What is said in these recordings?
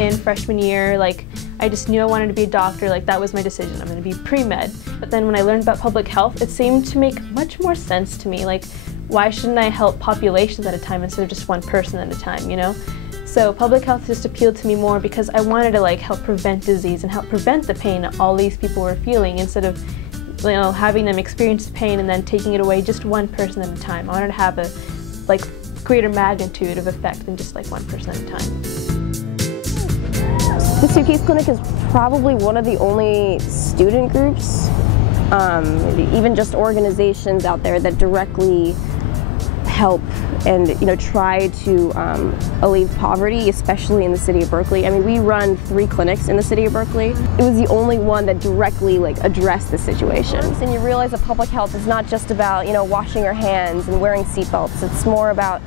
in freshman year, like I just knew I wanted to be a doctor, like that was my decision, I'm going to be pre-med. But then when I learned about public health, it seemed to make much more sense to me, like why shouldn't I help populations at a time instead of just one person at a time, you know? So public health just appealed to me more because I wanted to like help prevent disease and help prevent the pain that all these people were feeling instead of, you know, having them experience the pain and then taking it away just one person at a time. I wanted to have a like greater magnitude of effect than just like one person at a time. The Suitcase Clinic is probably one of the only student groups, even just organizations out there that directly help and try to alleviate poverty, especially in the city of Berkeley. I mean, we run 3 clinics in the city of Berkeley. It was the only one that directly addressed the situation. And you realize that public health is not just about washing your hands and wearing seatbelts. It's more about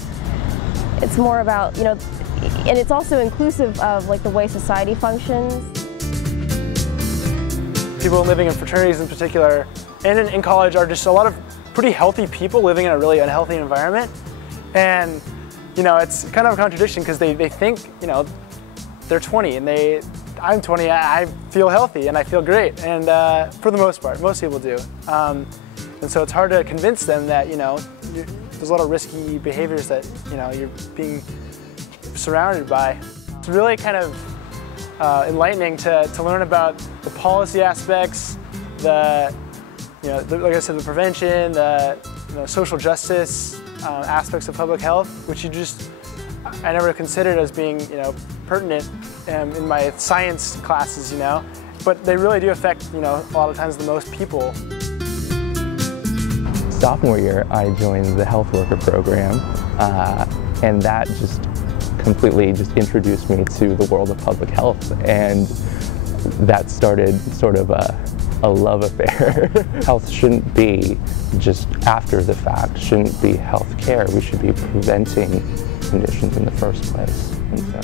and it's also inclusive of the way society functions. People living in fraternities in particular, and in college, are just a lot of pretty healthy people living in a really unhealthy environment. And it's kind of a contradiction because they think they're 20 and I'm 20, I feel healthy and I feel great, and for the most part, most people do. And so it's hard to convince them that there's a lot of risky behaviors that you're being surrounded by. It's really kind of enlightening to learn about the policy aspects, like I said, the prevention, the social justice aspects of public health, which I never considered as being pertinent in my science classes, but they really do affect a lot of times the most people. Sophomore year, I joined the health worker program, and that just completely introduced me to the world of public health, and that started sort of a love affair. Health shouldn't be just after the fact, shouldn't be health care. We should be preventing conditions in the first place. And so